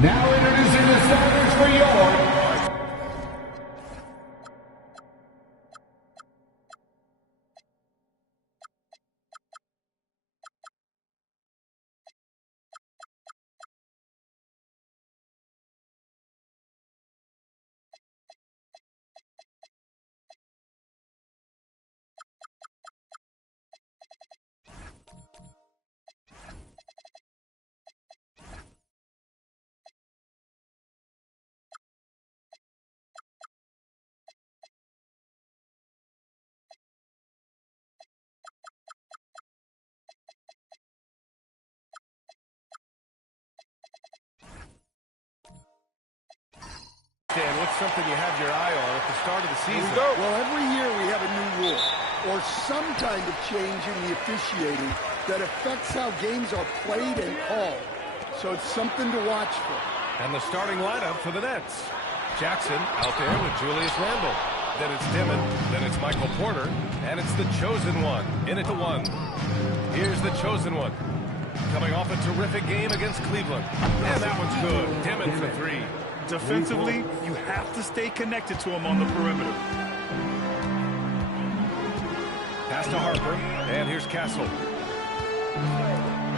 Now introducing the starters for your... Dan, what's something you have your eye on at the start of the season? Well, every year we have a new rule or some kind of change in the officiating that affects how games are played and called. So it's something to watch for. And the starting lineup for the Nets. Jackson out there with Julius Randle. Then it's Dimon. Then it's Michael Porter. And it's the chosen one. In at the one. Here's the chosen one. Coming off a terrific game against Cleveland. And that one's good. Dimon for three. Defensively, you have to stay connected to him on the perimeter. Pass to Harper. And here's Castle.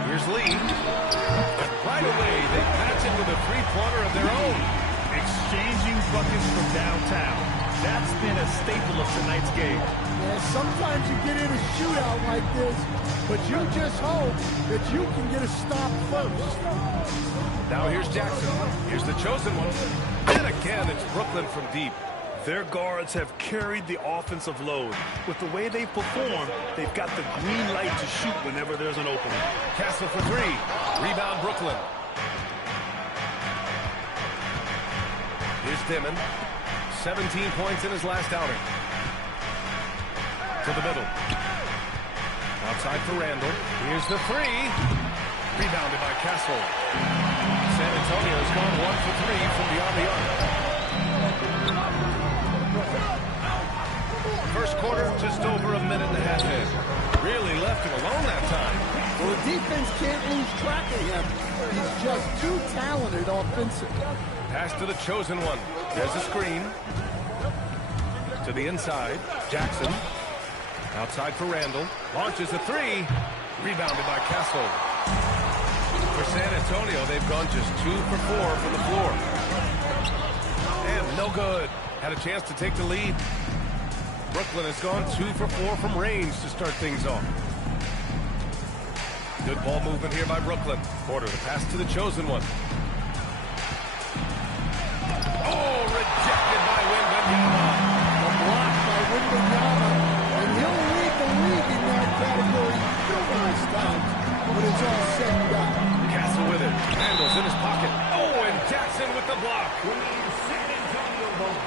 Here's Lee. And right away, they patch it with a three-pointer of their own. Exchanging buckets from downtown. That's been a staple of tonight's game. Yeah, sometimes you get in a shootout like this, but you just hope that you can get a stop first. Now here's Jackson. Here's the chosen one. And again, it's Brooklyn from deep. Their guards have carried the offensive load. With the way they perform, they've got the green light to shoot whenever there's an opening. Castle for three. Rebound Brooklyn. Here's Dimon. 17 points in his last outing. To the middle. Outside for Randle. Here's the three. Rebounded by Castle. San Antonio's gone 1 for 3 from beyond the arc. First quarter, just over a minute and a half in. Really left him alone that time. Well, the defense can't lose track of him. He's just too talented offensively. Pass to the chosen one. There's a screen. To the inside. Jackson. Outside for Randle. Launches a three. Rebounded by Castle. For San Antonio, they've gone just 2 for 4 from the floor. And no good. Had a chance to take the lead. Brooklyn has gone 2 for 4 from range to start things off. Good ball movement here by Brooklyn. Porter, the pass to the chosen one. Oh, rejected by Wembanyama. A block by Wembanyama, and he'll lead the league in that category numerous times when it's all said and done. Castle with it. Randle's in his pocket. Oh, and Jackson with the block. San Antonio ball.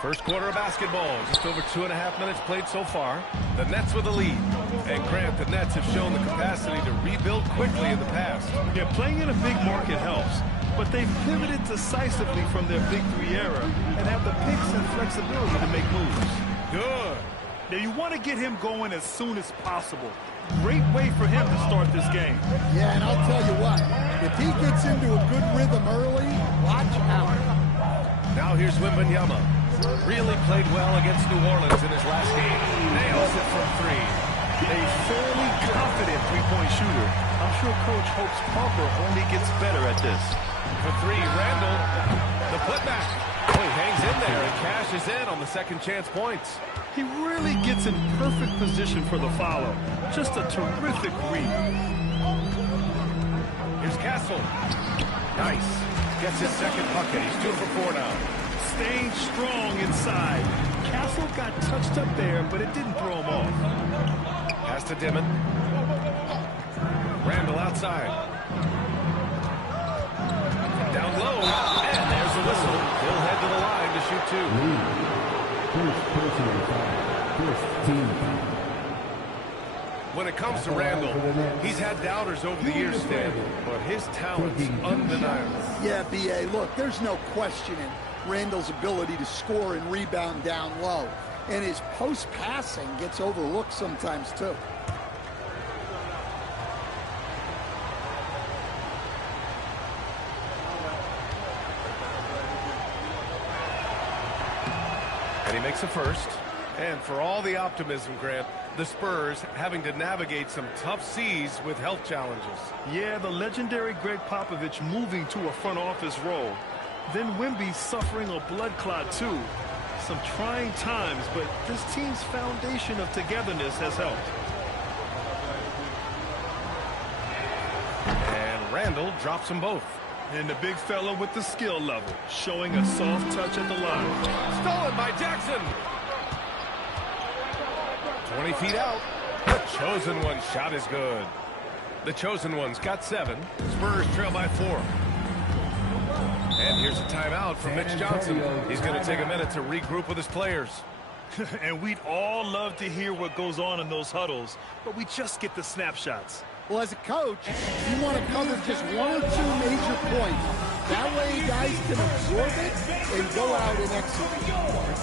First quarter of basketball, just over 2.5 minutes played so far. The Nets with the lead. And Grant, the Nets have shown the capacity to rebuild quickly in the past. Yeah, playing in a big market helps, but they've pivoted decisively from their big three era and have the picks and flexibility to make moves. Good. Now you want to get him going as soon as possible. Great way for him to start this game. Yeah, and I'll tell you what, if he gets into a good rhythm early, watch out. Now here's Wembanyama. Really played well against New Orleans in his last game. Nails it from three. A fairly confident three-point shooter. I'm sure Coach hopes Parker only gets better at this. For three, Randle. The putback. Oh, he hangs in there and cashes in on the second chance points. He really gets in perfect position for the follow. Just a terrific read. Here's Castle. Nice. Gets his second bucket. He's 2 for 4 now. Staying strong inside. Castle got touched up there, but it didn't throw him off. Pass to Dimon. Randle outside. Down low. And there's the whistle. He'll head to the line to shoot 2. First team foul. When it comes to Randle, he's had doubters over the years, Stan, but his talent's undeniable. Yeah, B.A., look, there's no questioning Randle's ability to score and rebound down low. and his post-passing gets overlooked sometimes too. And he makes a first. And for all the optimism, Grant, the Spurs having to navigate some tough seas with health challenges. Yeah, the legendary Greg Popovich moving to a front office role. Then Wemby suffering a blood clot too. Some trying times, but this team's foundation of togetherness has helped. And Randall drops them both. And the big fella with the skill level, showing a soft touch at the line. Stolen by Jackson. 20 feet out. The chosen one shot is good. The chosen one's got 7. Spurs trail by 4. And here's a timeout from Mitch Johnson. He's going to take a minute to regroup with his players. And we'd all love to hear what goes on in those huddles, but we just get the snapshots. Well, as a coach, you want to cover just 1 or 2 major points. That way guys can absorb it and go out and execute.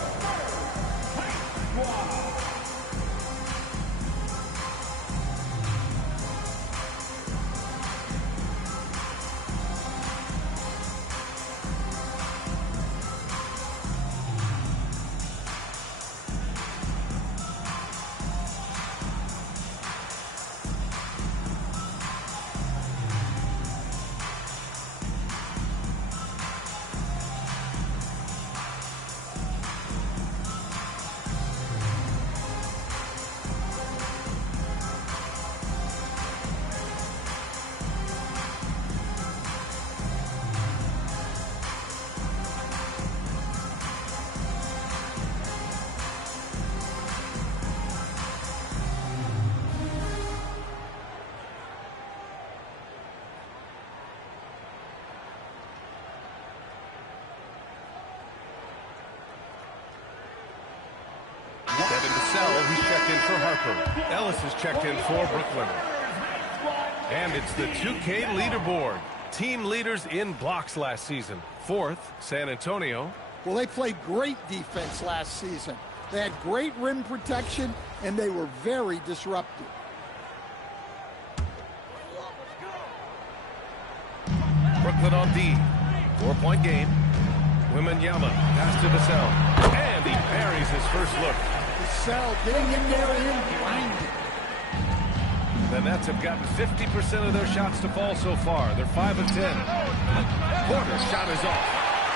Bkn Sa, he's checked in for Harper. Ellis is checked in for Brooklyn. And it's the 2K leaderboard. Team leaders in blocks last season. 4th, San Antonio. Well, they played great defense last season. They had great rim protection, and they were very disruptive. Brooklyn on D. 4-point game. Wembanyama pass to Vassell. And he parries his first look. Vassell getting in there and blinded. The Nets have gotten 50% of their shots to fall so far. They're 5 of 10. Porter's shot is off.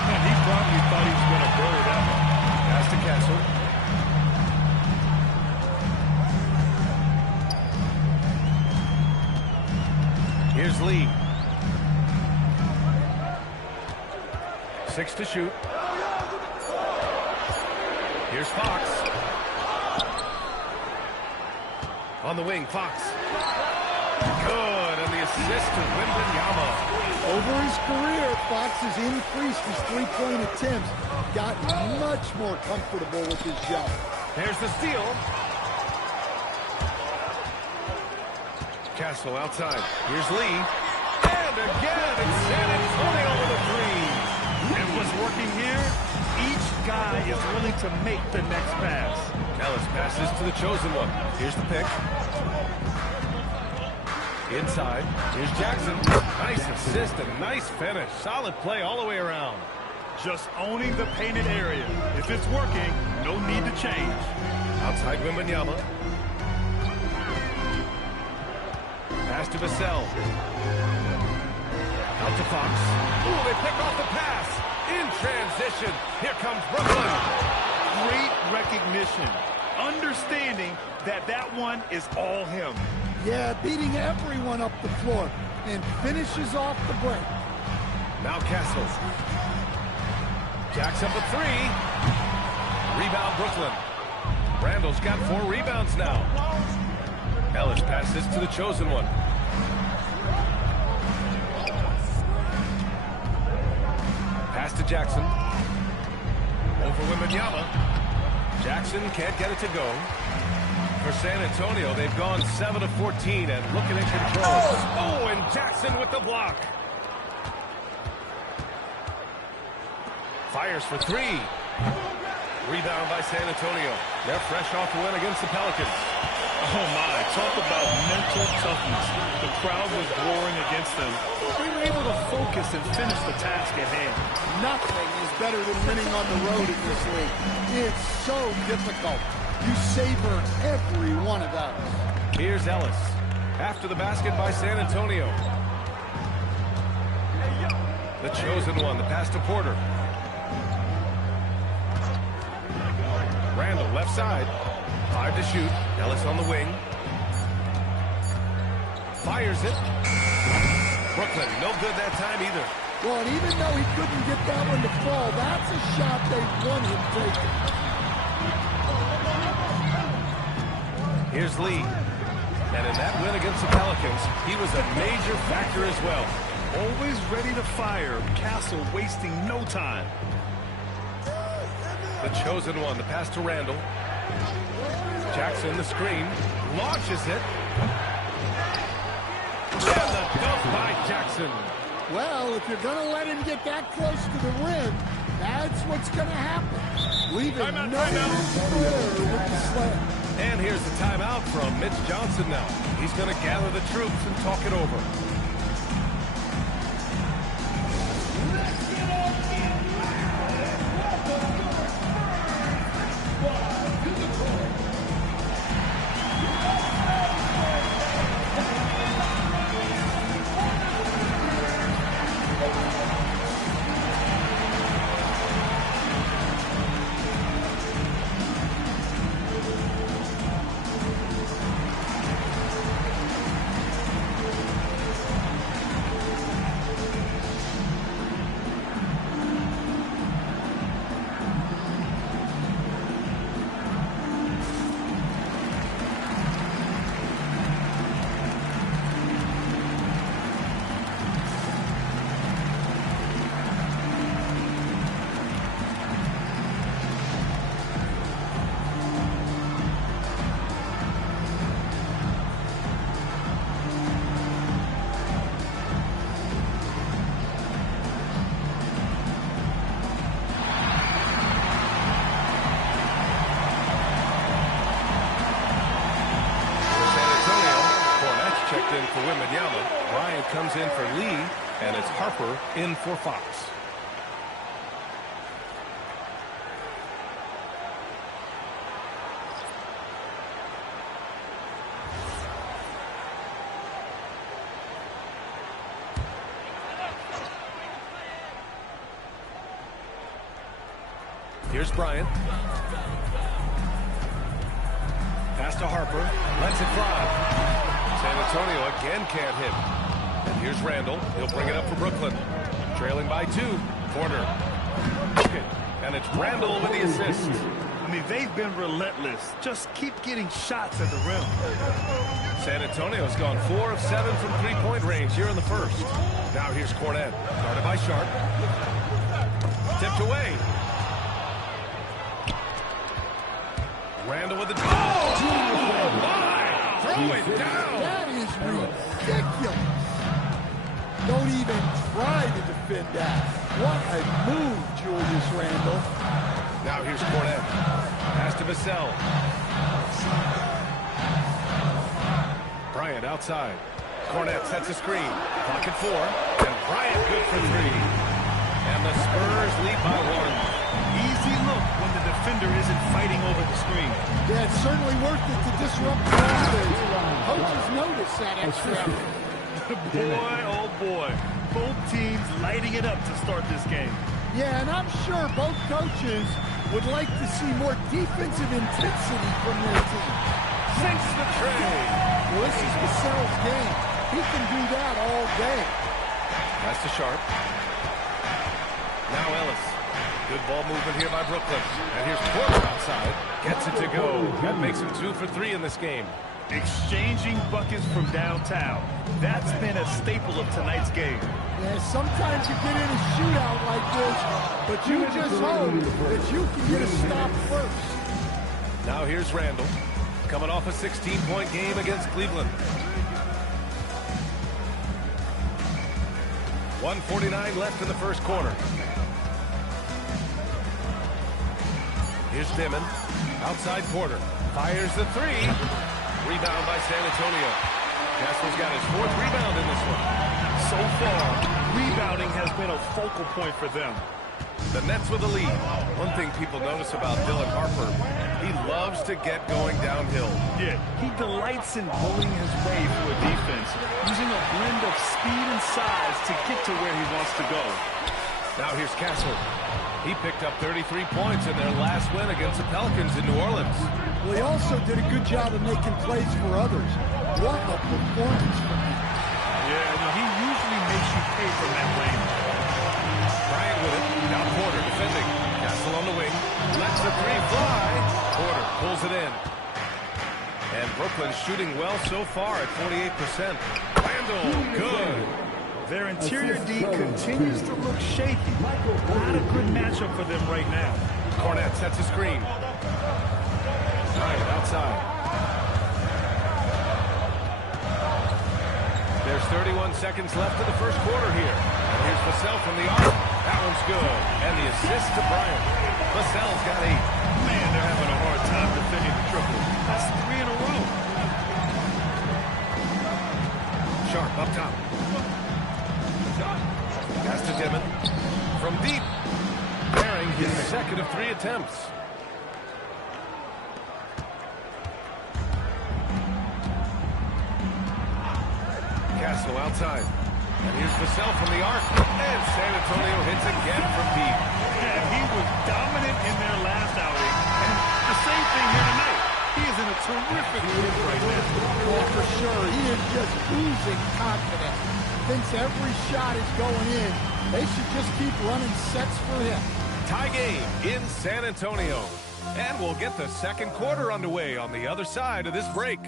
And he probably thought he was going to bury that one. Pass to Castle. Here's Lee. 6 to shoot. Here's Fox. On the wing, Fox. Good, and the assist to Wembanyama. Over his career, Fox has increased his three-point attempts, gotten much more comfortable with his shot. There's the steal. Castle outside. Here's Lee. And again, it's San Antonio with a three. And what's working here? Each guy is willing to make the next pass. Ellis passes to the chosen one. Here's the pick. Inside. Here's Jackson. Nice assist and nice finish. Solid play all the way around. Just owning the painted area. If it's working, no need to change. Outside Wembanyama. Pass to Vassell. Out to Fox. Ooh, they pick off the pass. In transition. Here comes Brooklyn. Great recognition. Understanding that that one is all him. Yeah, beating everyone up the floor and finishes off the break. Now Castle. Jacks up a three. Rebound Brooklyn. Randall's got 4 rebounds now. Ellis passes to the chosen one. Pass to Jackson. Over Wembanyama. Jackson can't get it to go. For San Antonio, they've gone 7 of 14 and looking in control. Oh, and Jackson with the block. Fires for 3. Rebound by San Antonio. They're fresh off the win against the Pelicans. Oh, my. Talk about mental toughness. The crowd was roaring against them. They were able to focus and finish the task at hand. Nothing is better than winning on the road in this league. It's so difficult. You savor every one of those. Here's Ellis. After the basket by San Antonio. The chosen one, the pass to Porter. Randall, left side. 5 to shoot. Ellis on the wing. Fires it. Brooklyn, no good that time either. Well, and even though he couldn't get that one to fall, that's a shot they want him taking. Here's Lee. And in that win against the Pelicans, he was a major factor as well. Always ready to fire. Castle wasting no time. The chosen one, the pass to Randall. Jackson, the screen, launches it. And the dunk by Jackson. Well, if you're going to let him get that close to the rim, that's what's going to happen. Leaving no room with the slam. And here's the timeout from Mitch Johnson now. He's going to gather the troops and talk it over. In for Wembanyama. Bryant comes in for Lee, and it's Harper in for Fox. Here's Bryant. Pass to Harper. Lets it fly. San Antonio again can't hit. And here's Randall. He'll bring it up for Brooklyn. Trailing by 2. Porter. And it's Randall with the assist. I mean, they've been relentless. Just keep getting shots at the rim. San Antonio's gone 4 of 7 from three-point range here in the first. Now here's Cornet. Guarded by Sharp. Tipped away. Randall with the... Oh, my! Throw it down! That is ridiculous. Don't even try to defend that. What a move, Julius Randle. Now here's Cornet. Pass to Vassell. Bryant outside. Cornet sets a screen. Clock at 4. And Bryant good for 3. And the Spurs lead by 1. Easy look when the defender isn't fighting over the screen. Yeah, it's certainly worth it to disrupt the offense. Coaches notice that extra effort. Boy, oh boy. Both teams lighting it up to start this game. Yeah, and I'm sure both coaches would like to see more defensive intensity from their team. Sinks the tray. Well, this is Vassell's game. He can do that all day. Pass to Sharp. Now Ellis. Good ball movement here by Brooklyn. And here's Porter outside. Gets it to go. That makes him 2 for 3 in this game. Exchanging buckets from downtown. That's been a staple of tonight's game. Yeah, sometimes you get in a shootout like this, but you just hope that you can get a stop first. Now here's Randall. Coming off a 16-point game against Cleveland. 1:49 left in the first quarter. Here's Dimon. Outside Porter. Fires the three. Rebound by San Antonio. Castle's got his 4th rebound in this one. So far, rebounding has been a focal point for them. The Nets with the lead. One thing people notice about Dylan Harper, he loves to get going downhill. Yeah, he delights in bullying his way through a defense, using a blend of speed and size to get to where he wants to go. Now here's Castle. He picked up 33 points in their last win against the Pelicans in New Orleans. Well, he also did a good job of making plays for others. What a performance from him. Yeah, no, he usually makes you pay from that lane. Bryant with it. Now Porter defending. Castle on the wing. Lets the three fly. Porter pulls it in. And Brooklyn's shooting well so far at 48%. Randall, good. Their interior D continues to look shaky. Not a good matchup for them right now. Cornette sets a screen. Bryant outside. There's 31 seconds left in the first quarter here. And here's Vassell from the arc. That one's good. And the assist to Bryant. Vassell's got 8. Man, they're having a hard time defending the triple. That's 3 in a row. Sharp up top. Pass to Dimon. From deep. Bearing his 2nd of 3 attempts. Castle outside. And here's Vassell from the arc. And San Antonio hits again from deep. And he was dominant in their last outing. And the same thing here tonight. He is in a terrific mood right now. Well, for sure. He is just oozing confidence. Thinks every shot is going in. They should just keep running sets for him. Tie game in San Antonio. And we'll get the second quarter underway on the other side of this break.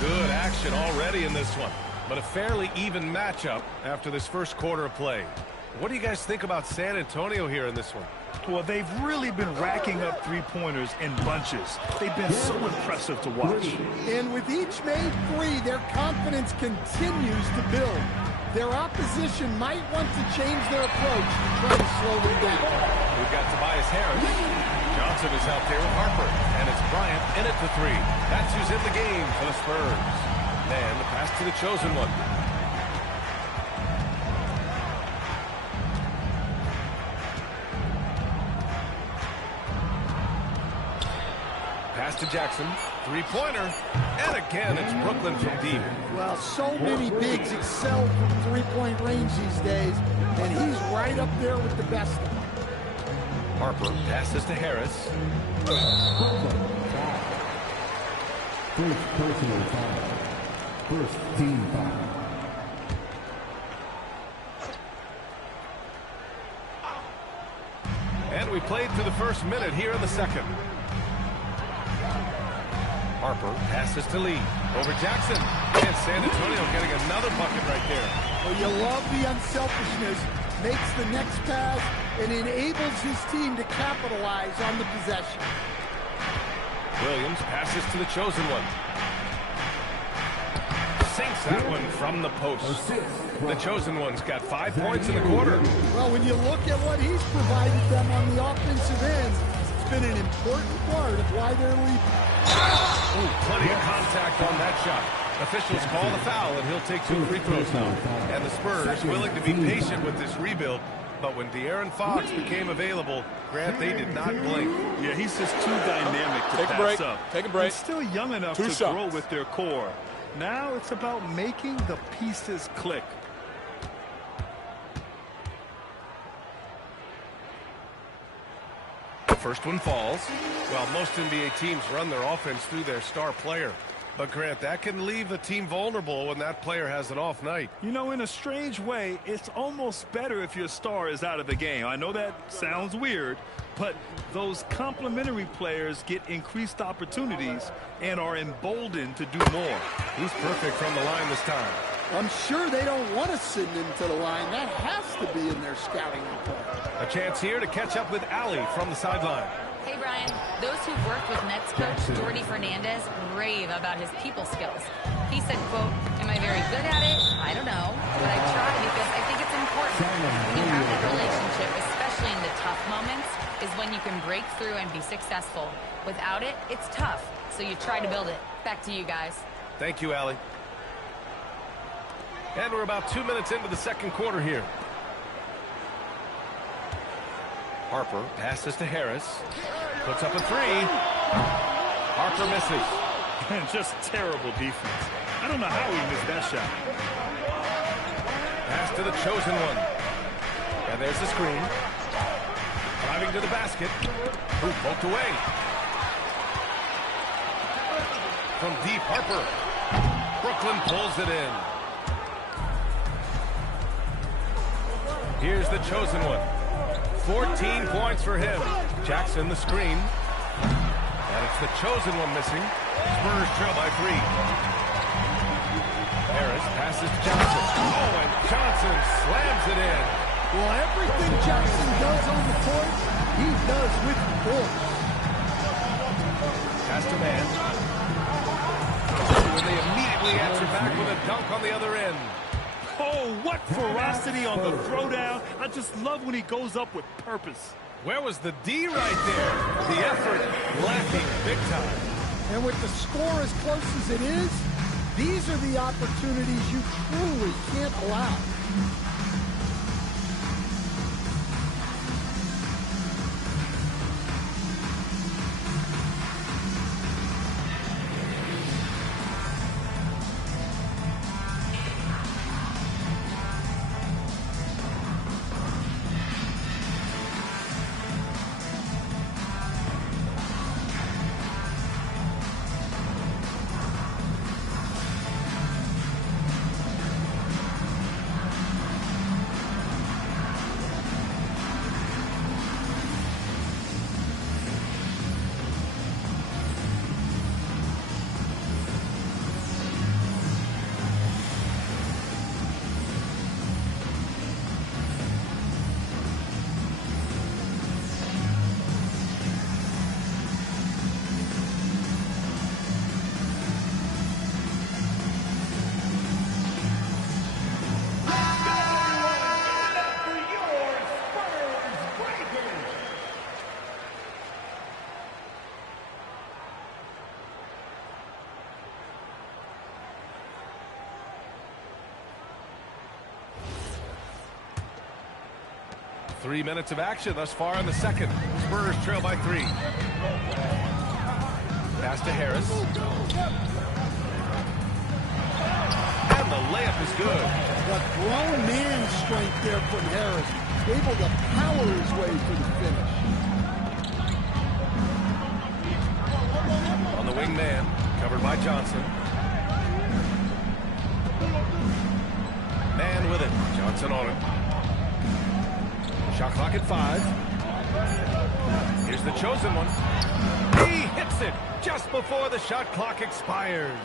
Good action already in this one, but a fairly even matchup after this first quarter of play. What do you guys think about San Antonio here in this one? Well, they've really been racking up three-pointers in bunches. They've been so impressive to watch. And with each made 3, their confidence continues to build. Their opposition might want to change their approach to try to slow them down. We've got Tobias Harris. Johnson is out there with Harper. And it's Bryant in it for 3. That's who's in the game for the Spurs. And the pass to the chosen one. Pass to Jackson. 3-pointer. And again, it's Brooklyn from deep. Well, so many bigs excel from three-point range these days, and he's right up there with the best of them. Harper passes to Harris. First personal foul. First team foul. And we played through the first minute here in the second. Harper passes to Lee. Over Jackson. And San Antonio getting another bucket right there. Well, you love the unselfishness. Makes the next pass and enables his team to capitalize on the possession. Williams passes to the chosen one. Sinks that one from the post. The chosen one's got 5 points in the quarter. Well, when you look at what he's provided them on the offensive end, it's been an important part of why they're leading. Ooh, plenty of contact on that shot. Officials call the foul, and he'll take 2 free throws now. And the Spurs willing to be patient with this rebuild. But when De'Aaron Fox became available, Grant, they did not blink. Yeah, he's just too dynamic to pass up. Take a break. He's still young enough to grow with their core. Now it's about making the pieces click. The first one falls. While most NBA teams run their offense through their star player, But Grant, that can leave the team vulnerable when that player has an off night. You know, in a strange way, it's almost better if your star is out of the game. I know that sounds weird, but those complementary players get increased opportunities and are emboldened to do more. He's perfect from the line this time. I'm sure they don't want to send him to the line. That has to be in their scouting report. A chance here to catch up with Ali from the sideline. Hey, Brian, those who've worked with Nets coach Jordy Fernandez rave about his people skills. He said, quote, "Am I very good at it? I don't know, but I try because I think it's important. When you have that relationship, especially in the tough moments, is when you can break through and be successful. Without it, it's tough, so you try to build it." Back to you guys. Thank you, Ali. And we're about 2 minutes into the second quarter here. Harper passes to Harris. Puts up a three. Harper misses. And just terrible defense. I don't know how he missed that shot. Pass to the chosen one. And there's the screen. Driving to the basket. Who poked away. From deep, Harper. Brooklyn pulls it in. Here's the chosen one. 14 points for him. Jackson the screen. And it's the chosen one missing. Spurs trail by 3. Harris passes to Johnson. Oh, and Johnson slams it in. Well, everything Jackson does on the court, he does with force. Pass to man. And they immediately answer back with a dunk on the other end. Oh, what ferocity on the throwdown. I just love when he goes up with purpose. Where was the D right there? The effort lacking big time. And with the score as close as it is, these are the opportunities you truly can't allow. Three minutes of action thus far in the second. Spurs trail by 3. Pass to Harris. And the layup is good. The grown man strength there from Harris. Able to power his way to the finish. On the wing man, covered by Johnson. Man with it. Johnson on it. Shot clock at 5. Here's the chosen one. He hits it just before the shot clock expires.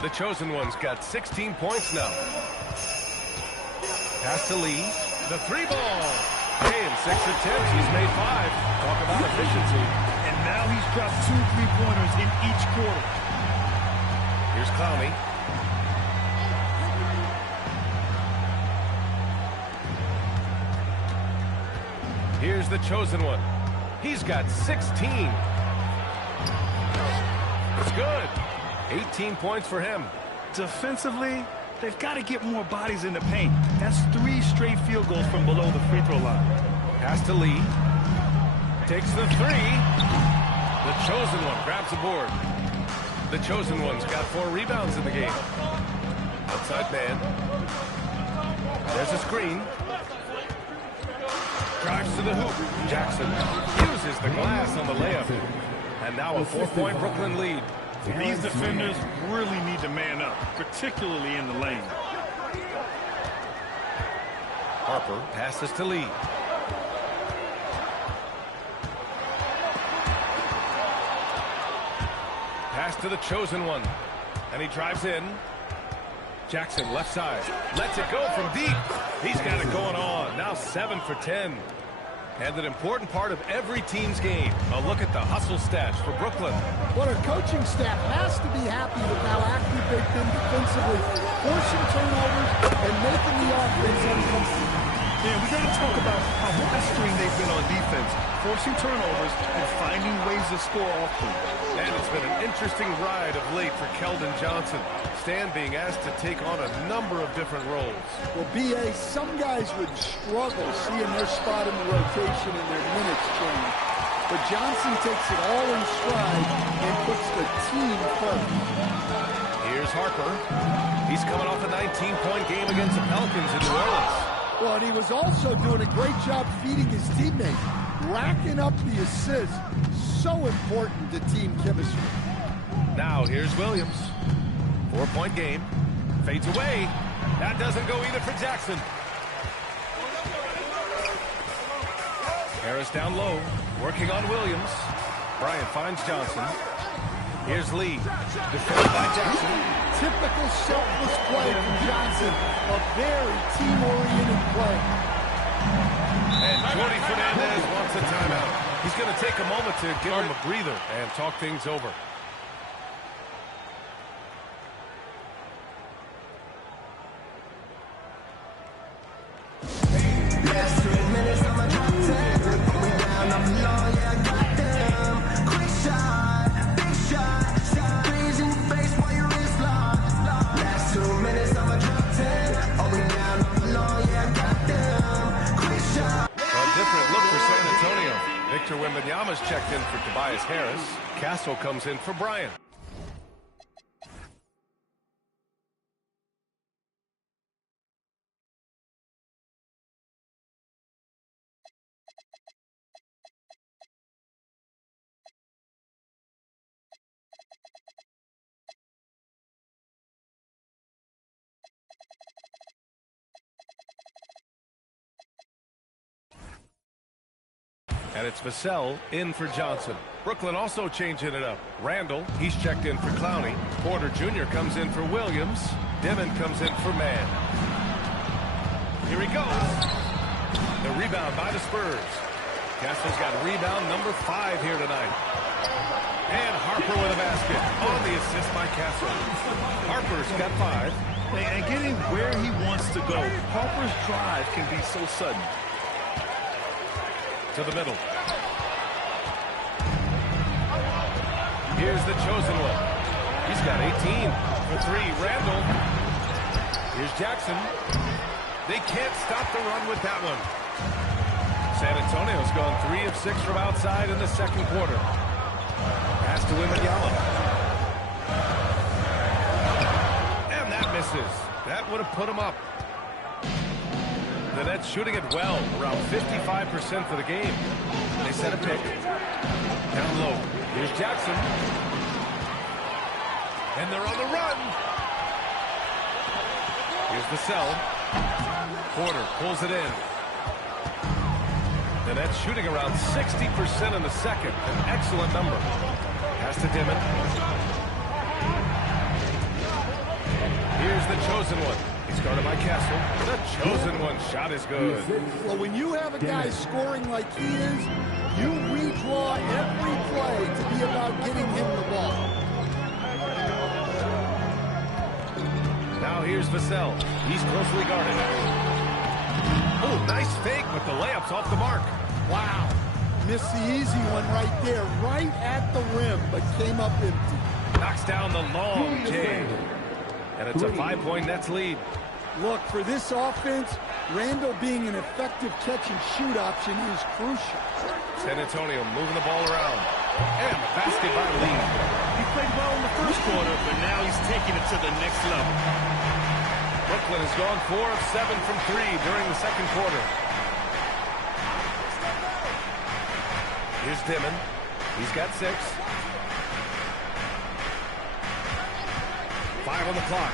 The chosen one's got 16 points now. Pass to Lee. The 3-ball. Hey, in 6 attempts, he's made 5. Talk about efficiency. And now he's dropped 2 3-pointers in each quarter. Here's Clowney. Here's the chosen one. He's got 16. It's good. 18 points for him. Defensively, they've got to get more bodies in the paint. That's 3 straight field goals from below the free throw line. Pass to Lee. Takes the 3. The chosen one grabs the board. The chosen one's got 4 rebounds in the game. Outside man. There's a screen. Drives to the hoop. Jackson uses the glass on the layup. And now a 4-point Brooklyn lead. These defenders really need to man up, particularly in the lane. Harper passes to Lee. Pass to the chosen one. And he drives in. Jackson, left side. Lets it go from deep. He's got it going on. Now 7 for 10. And an important part of every team's game. A look at the hustle stats for Brooklyn. Well, our coaching staff has to be happy with how active they've been defensively, forcing turnovers and making the offense uncomfortable. Yeah, we got to talk about how mastering they've been on defense, forcing turnovers and finding ways to score often. And it's been an interesting ride of late for Keldon Johnson. Stan being asked to take on a number of different roles. Well, B.A., some guys would struggle seeing their spot in the rotation and their minutes change. But Johnson takes it all in stride and puts the team first. Here's Harper. He's coming off a 19-point game against the Pelicans in New Orleans. Well, and he was also doing a great job feeding his teammates, racking up the assists. So important to team chemistry. Now here's Williams. 4-point game. Fades away. That doesn't go either for Jackson. Harris down low. Working on Williams. Bryant finds Johnson. Here's Lee. Defended by Jackson. Typical selfless play from Johnson. A very team-oriented play. And Jordi Fernandez wants a timeout. He's going to take a moment to give him a breather and talk things over. Last 3 minutes, I'm a drop 10. We down, I'm low, yeah, I got them. Quick shot, big shot, freeze in your face while your wrist locked. Last 2 minutes, I'm a drop 10. Oh, we down, I'm low, yeah, I got them. Quick shot. A different look for San Antonio. Victor Wembanyama's checked in for Tobias Harris. Castle comes in for Bryant. And it's Vassell in for Johnson. Brooklyn also changing it up. Randall, he's checked in for Clowney. Porter Jr. comes in for Williams. Dimon comes in for Mann. Here he goes. The rebound by the Spurs. Castle's got rebound number 5 here tonight. And Harper with a basket. On the assist by Castle. Harper's got 5. And getting where he wants to go. Harper's drive can be so sudden. To the middle. Here's the chosen one. He's got 18 for 3. Randall. Here's Jackson. They can't stop the run with that one. San Antonio's gone 3 of 6 from outside in the second quarter. Pass to Wembanyama. And that misses. That would have put him up. The Nets shooting it well, around 55% for the game. They set a pick. Down low. Here's Jackson. And they're on the run. Here's Vassell. Porter pulls it in. The Nets shooting around 60% in the second. An excellent number. Pass to Dimon. Here's the chosen one. He's guarded by Castle. The chosen one shot is good. Well, when you have a guy scoring like he is, you redraw every play to be about getting him the ball. Now here's Vassell. He's closely guarded. Oh, nice fake, but the layup's off the mark. Wow. Missed the easy one right there, right at the rim, but came up empty. Knocks down the long J. And it's a 5-point Nets lead. Look, for this offense, Randall being an effective catch-and-shoot option is crucial. San Antonio moving the ball around. And the basket by Lee. He played well in the first quarter, but now he's taking it to the next level. Brooklyn has gone 4 of 7 from 3 during the second quarter. Here's Dimon. He's got 6. 5 on the clock.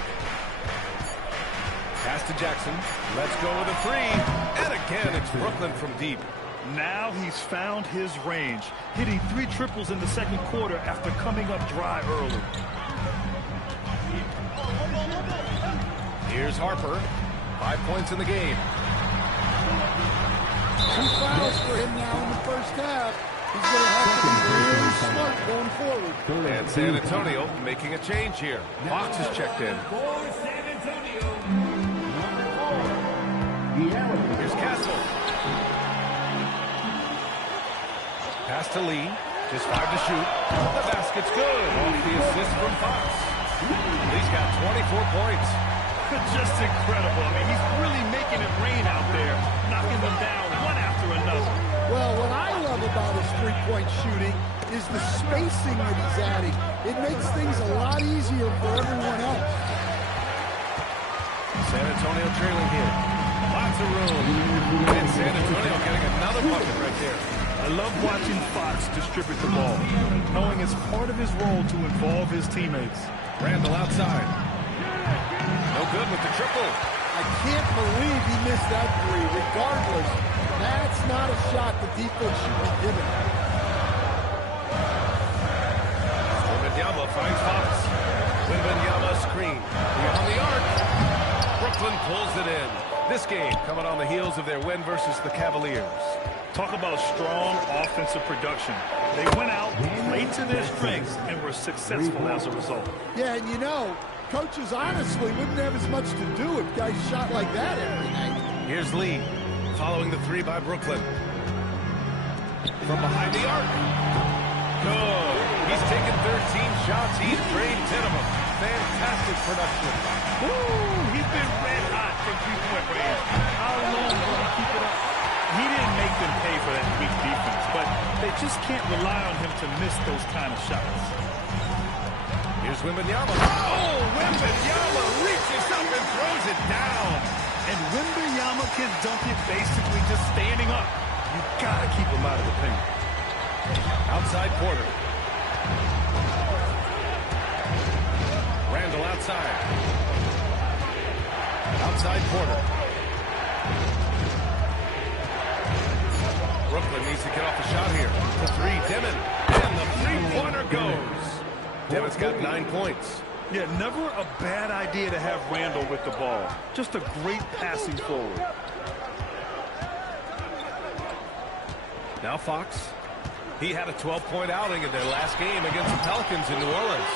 Pass to Jackson. Let's go with a three. And again, it's Brooklyn from deep. Now he's found his range, hitting 3 triples in the second quarter after coming up dry early. Here's Harper. 5 points in the game. 2 fouls for him now in the first half. He's going to have to be really smart going forward. And San Antonio making a change here. Fox is checked in. Here's Castle. Pass to Lee. Just 5 to shoot. The basket's good. Off the assist from Fox. Lee's got 24 points. Just incredible. I mean, he's really making it rain out there, knocking them down one after another. Well, what I love about his three-point shooting is the spacing that he's adding. It makes things a lot easier for everyone else. San Antonio trailing here. Lots of room. And San Antonio getting another bucket right there. I love watching Fox distribute the ball, knowing it's part of his role to involve his teammates. Randall outside. No good with the triple. I can't believe he missed that three. Regardless, that's not a shot the defense should be given. Wembanyama finds Fox. Wembanyama screen. Beyond the arc. Brooklyn pulls it in. This game coming on the heels of their win versus the Cavaliers. Talk about strong offensive production. They went out, played to their strengths, and were successful as a result. Yeah, and you know, coaches honestly wouldn't have as much to do if guys shot like that every night. Here's Lee, following the three by Brooklyn. From behind the arc. Good. He's taken 13 shots. He's drained 10 of them. Fantastic production. Woo! He's been red hot from three-point range. How long will he keep it up? He didn't make them pay for that weak defense, but they just can't rely on him to miss those kind of shots. Here's Wembanyama. Oh, Wembanyama reaches up and throws it down. And Wembanyama can dunk it basically just standing up. You gotta keep him out of the paint. Outside Porter. Randall outside. Outside Porter. Brooklyn needs to get off the shot here. The three, Dimon. And the three-pointer goes. Dimon's got 9 points. Yeah, never a bad idea to have Randall with the ball. Just a great passing forward. Now Fox. He had a 12-point outing in their last game against the Pelicans in New Orleans.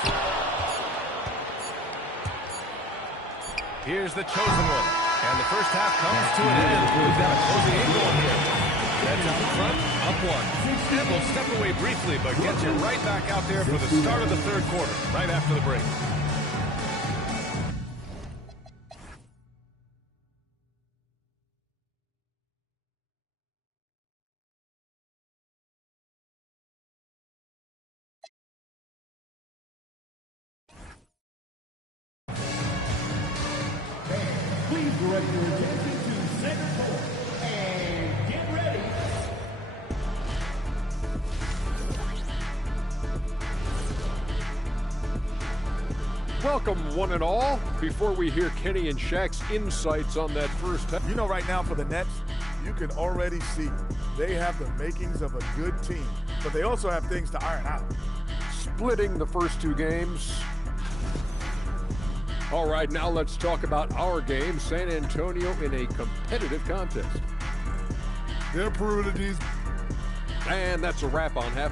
Here's the chosen one. And the first half comes to an end. We've got a closing angle on here. That's up in front, up 1. And we'll step away briefly, but get you right back out there for the start of the third quarter, right after the break. Please direct your attention to center court and get ready. Welcome, one and all. Before we hear Kenny and Shaq's insights on that first half. You know, right now for the Nets, you can already see they have the makings of a good team, but they also have things to iron out. Splitting the first 2 games. All right, now let's talk about our game, San Antonio in a competitive contest. They're proving these. And that's a wrap on half.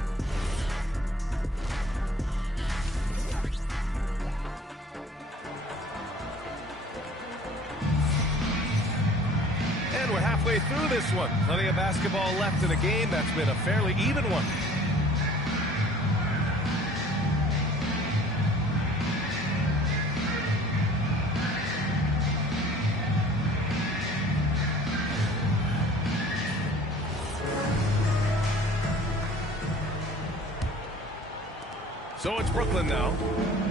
And we're halfway through this one. Plenty of basketball left in a game that's been a fairly even one. So it's Brooklyn now.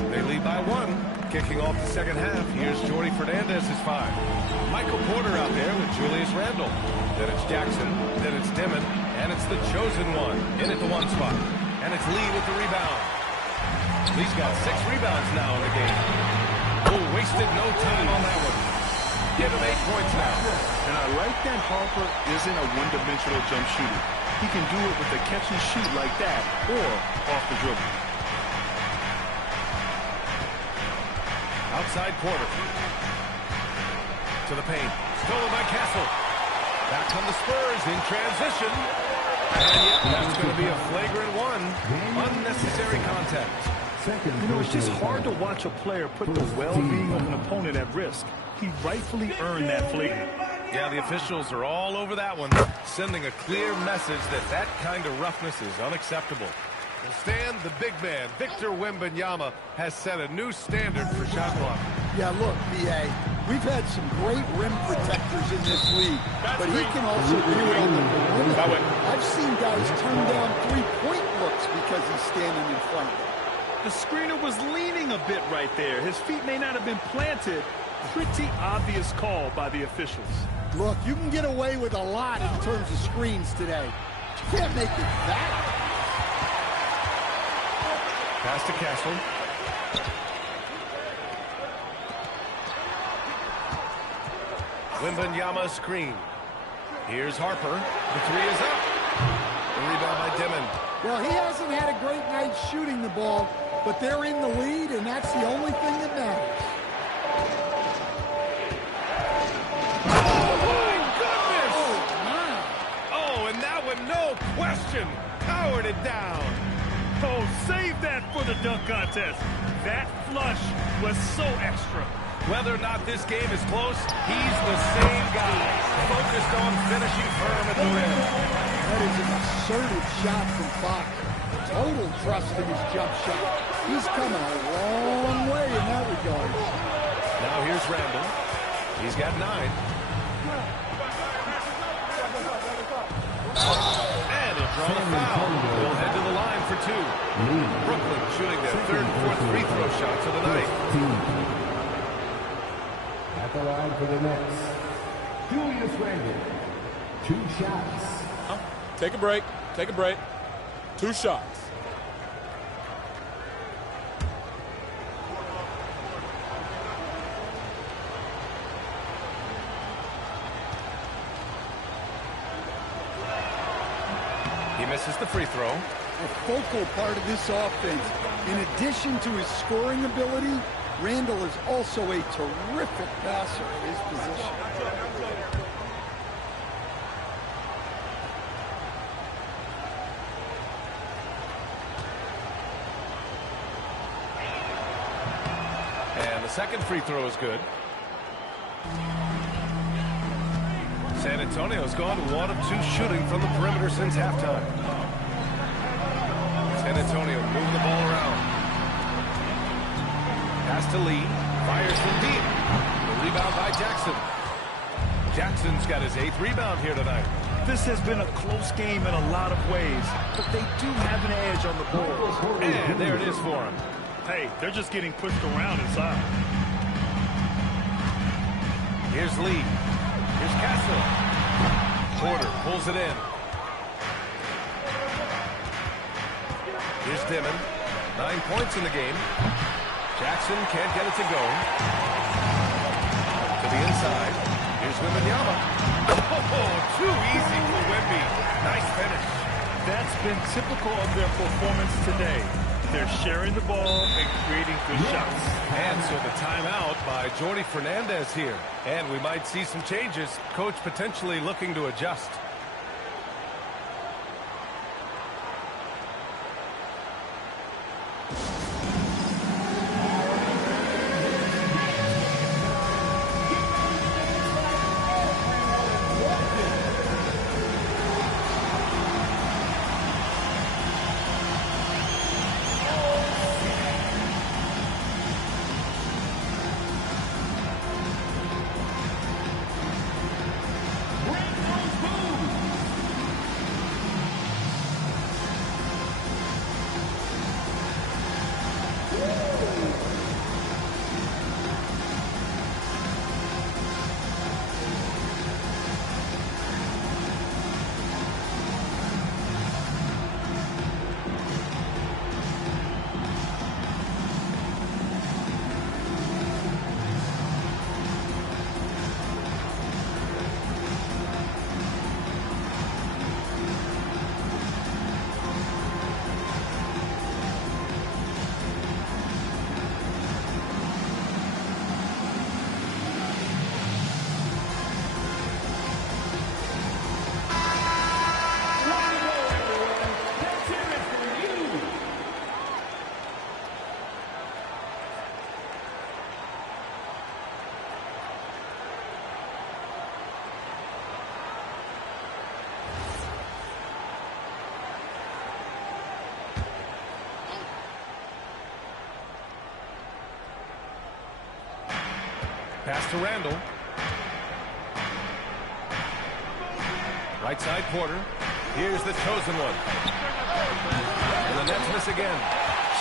They lead by 1. Kicking off the second half. Here's Jordy Fernandez's 5. Michael Porter out there with Julius Randle. Then it's Jackson. Then it's Dimon. And it's the chosen one in at the 1 spot. And it's Lee with the rebound. Lee's got 6 rebounds now in the game. Oh, wasted no time on that one. Give him 8 points now. And I like that Harper isn't a one-dimensional jump shooter. He can do it with a catch and shoot like that or off the dribble. Outside Porter. To the paint. Stolen by Castle. Back come the Spurs in transition. And yep, that's going to be a flagrant one. Unnecessary contact. You know, it's just hard to watch a player put the well-being of an opponent at risk. He rightfully earned that flagrant. Yeah, the officials are all over that one, sending a clear message that that kind of roughness is unacceptable. Stan, the big man, Victor Wembanyama, has set a new standard for shot blocking. Yeah, look, B.A., we've had some great rim protectors in this league, but he can also do it on the perimeter. I've seen guys turn down three-point looks because he's standing in front of them. The screener was leaning a bit right there. His feet may not have been planted. Pretty obvious call by the officials. Look, you can get away with a lot in terms of screens today. You can't make it that. Pass to Castle. Wembanyama screen. Here's Harper. The three is up. The rebound by Dimon. Well, he hasn't had a great night shooting the ball, but they're in the lead, and that's the only thing that matters. Oh, my goodness! Oh, and that one, no question, powered it down. Oh, save that for the dunk contest. That flush was so extra. Whether or not this game is close, he's the same guy, focused on finishing firm at the rim. That is an assertive shot from Fox. Total trust in his jump shot. He's coming a long way in that regard. Now here's Randall. He's got 9. And he'll draw the foul. He'll head to the line for 2. Brooklyn shooting their 3rd and 4th free throw shots of the night. At the line for the Nets, Julius Randle. 2 shots. Take a break. Take a break. 2 shots. He misses the free throw. A focal part of this offense. In addition to his scoring ability, Randall is also a terrific passer at his position. And the second free throw is good. San Antonio's gone 1 of 2 shooting from the perimeter since halftime. San Antonio moving the ball around. Pass to Lee. Fires from deep. The rebound by Jackson. Jackson's got his 8th rebound here tonight. This has been a close game in a lot of ways, but they do have an edge on the boards. And there it is for him. Hey, they're just getting pushed around inside. Here's Lee. Here's Castle. Porter pulls it in. Here's Dimon. 9 points in the game. Jackson can't get it to go. To the inside. Here's Wembanyama. Oh, too easy for Wemby. Nice finish. That's been typical of their performance today. They're sharing the ball and creating good shots. And so the timeout by Jordi Fernandez here. And we might see some changes. Coach potentially looking to adjust. Pass to Randall. Right side Porter. Here's the chosen one. And the Nets miss again.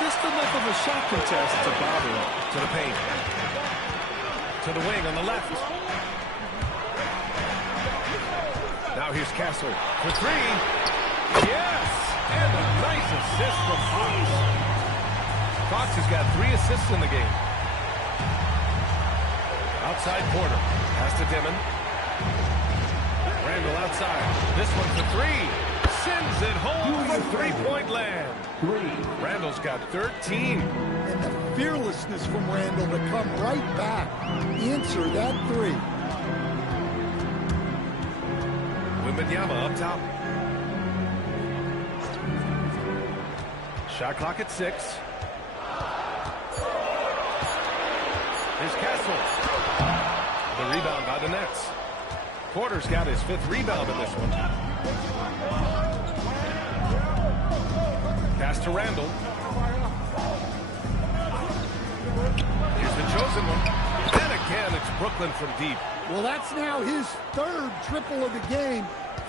Just enough of a shot contest to bother him. To the paint. To the wing on the left. Now here's Castle for three. Yes! And a nice assist from Fox. Fox has got 3 assists in the game. Outside Porter. Pass to Dimon. Randall outside. This one for 3. Sends it home from three-point land. Randall's got 13. And the fearlessness from Randall to come right back. Answer that 3. Wembanyama up top. Shot clock at 6. Here's Castle. The rebound by the Nets. Porter's got his 5th rebound in this one. Pass to Randall. Here's the chosen one. And again, it's Brooklyn from deep. Well, that's now his 3rd triple of the game.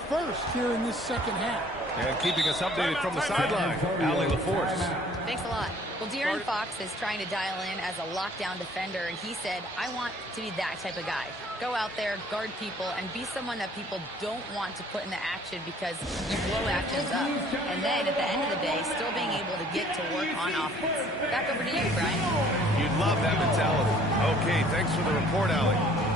First here in this second half. And keeping us updated from the sideline, Allie LaForce. Thanks a lot. Well, De'Aaron Fox is trying to dial in as a lockdown defender, and he said, I want to be that type of guy. Go out there, guard people, and be someone that people don't want to put in the action because you blow actions up. And then at the end of the day, still being able to get to work on offense. Back over to you, Brian. You'd love that mentality. Okay, thanks for the report, Allie.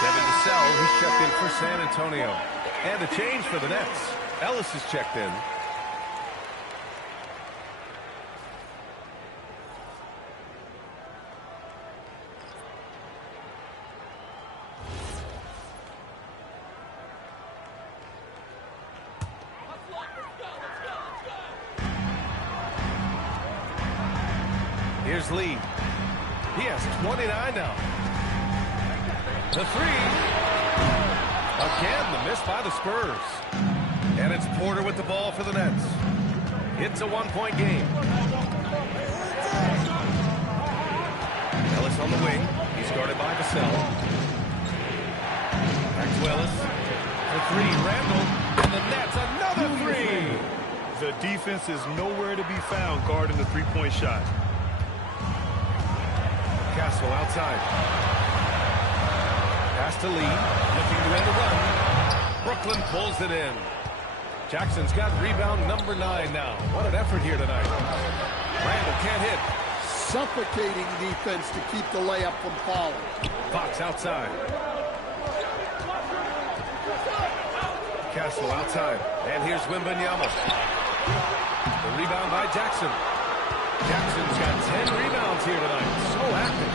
Bkn Sa, who's checked in for San Antonio. And a change for the Nets. Ellis is checked in. Here's Lee. He has 29 now. The 3. Again, the miss by the Spurs. And it's Porter with the ball for the Nets. It's a 1-point game. Ellis on the wing. He's guarded by Vassell. Back to Ellis. The 3. Randall. And the Nets, another 3. The defense is nowhere to be found guarding the three-point shot. Castle outside. Pass to Lee, looking to end the run. Brooklyn pulls it in. Jackson's got rebound number 9 now. What an effort here tonight. Randall can't hit. Suffocating defense to keep the layup from falling. Fox outside. Castle outside. And here's Wembanyama. The rebound by Jackson. Jackson's got 10 rebounds here tonight. So active.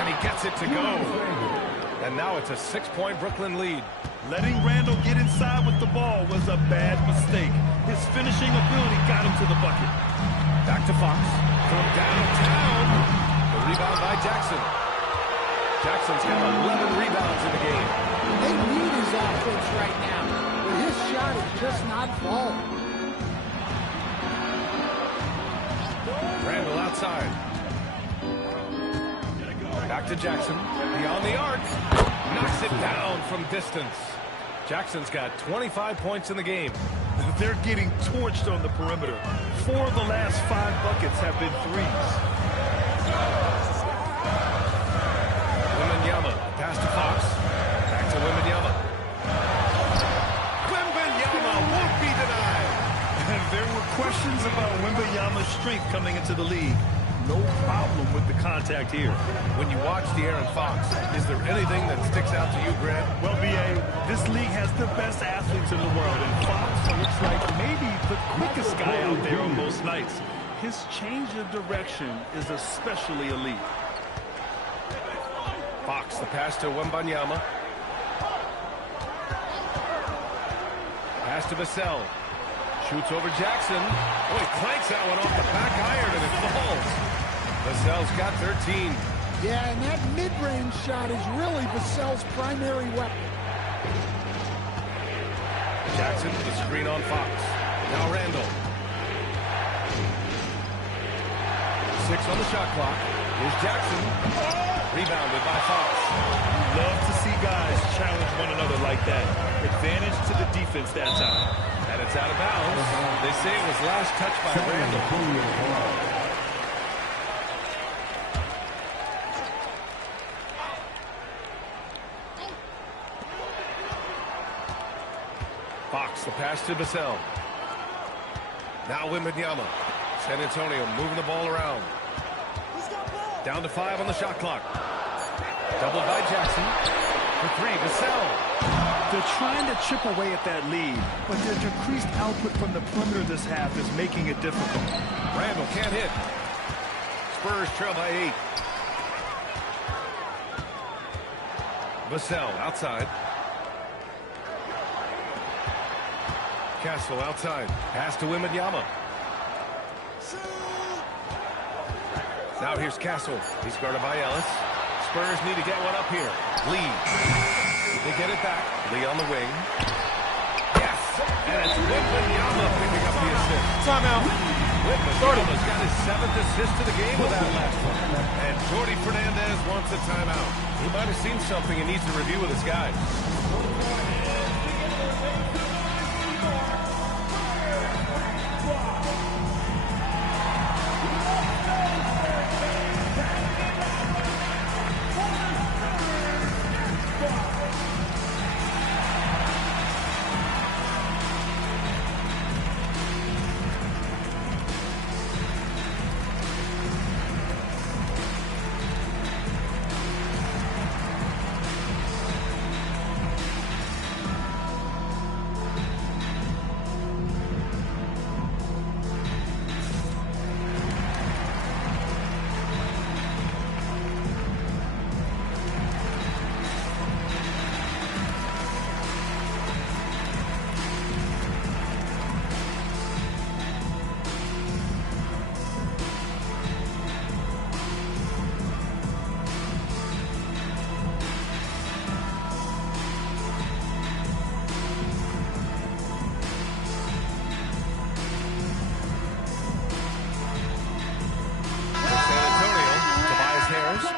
And he gets it to go. And now it's a 6-point Brooklyn lead. Letting Randall get inside with the ball was a bad mistake. His finishing ability got him to the bucket. Back to Fox. From downtown. The rebound by Jackson. Jackson's got 11 rebounds in the game. They need his offense right now, but his shot is just not falling. Randall outside. Back to Jackson. Beyond the arc. Knocks it down from distance. Jackson's got 25 points in the game. They're getting torched on the perimeter. 4 of the last 5 buckets have been threes. Wembanyama, pass to Fox. Wembanyama's strength coming into the league. No problem with the contact here. When you watch De'Aaron Fox, is there anything that sticks out to you, Grant? Well, B.A., this league has the best athletes in the world, and Fox looks like maybe the quickest guy out there on most nights. His change of direction is especially elite. Fox, the pass to Wembanyama. Pass to Vassell. Shoots over Jackson. Oh, he clanks that one off the back iron, and it falls. Vassell's got 13. Yeah, and that mid-range shot is really Vassell's primary weapon. Jackson, the screen on Fox. Now Randall. 6 on the shot clock. Here's Jackson. Rebounded by Fox. You love to see guys challenge one another like that. Advantage to the defense that time. And it's out of bounds. They say it was last touched by Randall. Fox, the pass to Vassell. Now Wembanyama. San Antonio moving the ball around. Down to 5 on the shot clock. Doubled by Jackson. For 3, Vassell. They're trying to chip away at that lead, but their decreased output from the perimeter this half is making it difficult. Randall can't hit. Spurs trail by 8. Vassell outside. Castle outside. Pass to Wembanyama. Now here's Castle. He's guarded by Ellis. Spurs need to get one up here. Lee. They get it back. Lee on the wing. Yes! And it's Wembanyama picking up the assist. Timeout. Wembanyama's got his 7th assist of the game with that last one. And Jordi Fernandez wants a timeout. He might have seen something and needs to review with his guys.